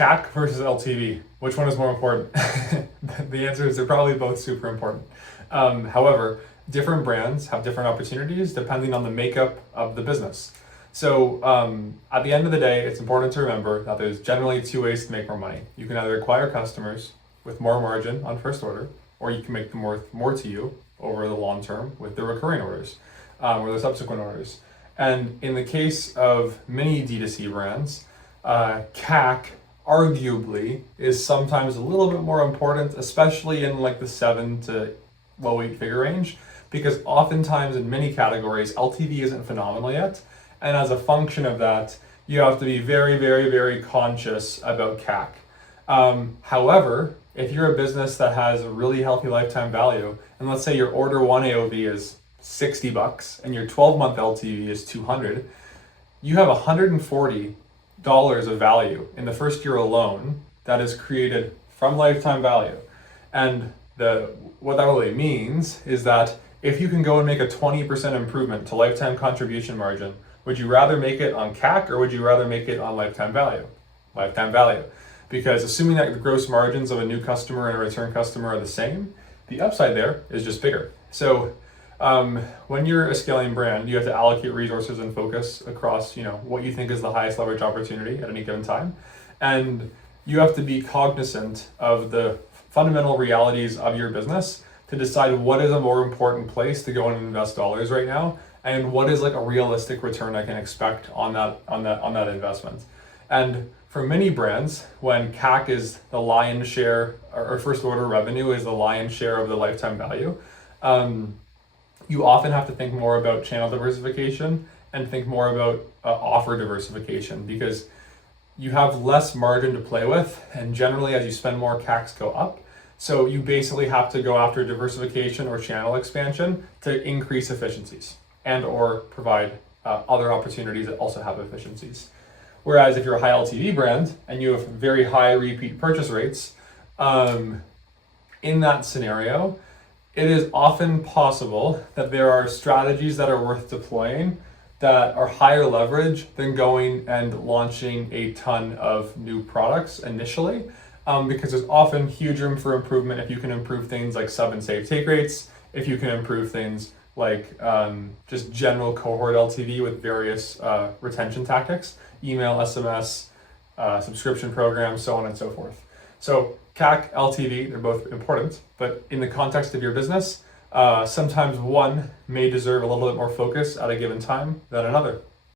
CAC versus LTV, which one is more important? The answer is they're probably both super important. However, different brands have different opportunities depending on the makeup of the business. So at the end of the day, it's important to remember that there's generally two ways to make more money. You can either acquire customers with more margin on first order, or you can make them worth more to you over the long term with the recurring orders or the subsequent orders. And in the case of many D2C brands, CAC arguably is sometimes a little bit more important, especially in like the 7 to low 8-figure range, because oftentimes in many categories, LTV isn't phenomenal yet. And as a function of that, you have to be very, very, very conscious about CAC. However, if you're a business that has a really healthy lifetime value, and let's say your order one AOV is $60 and your 12-month LTV is 200, you have $140 of value in the first year alone that is created from lifetime value. And what that really means is that if you can go and make a 20% improvement to lifetime contribution margin, would you rather make it on CAC or would you rather make it on lifetime value? Lifetime value. Because assuming that the gross margins of a new customer and a return customer are the same, the upside there is just bigger. So when you're a scaling brand, you have to allocate resources and focus across, what you think is the highest leverage opportunity at any given time. And you have to be cognizant of the fundamental realities of your business to decide what is a more important place to go and invest dollars right now, and what is like a realistic return I can expect on that investment. And for many brands, when CAC is the lion's share, or first order revenue is the lion's share of the lifetime value, you often have to think more about channel diversification and think more about offer diversification, because you have less margin to play with, and generally as you spend more, CACs go up. So you basically have to go after diversification or channel expansion to increase efficiencies and or provide other opportunities that also have efficiencies. Whereas if you're a high LTV brand and you have very high repeat purchase rates, in that scenario, it is often possible that there are strategies that are worth deploying that are higher leverage than going and launching a ton of new products initially, because there's often huge room for improvement if you can improve things like sub and save take rates, if you can improve things like just general cohort LTV with various retention tactics, email, SMS, subscription programs, so on and so forth. So CAC, LTV, they're both important, but in the context of your business, sometimes one may deserve a little bit more focus at a given time than another.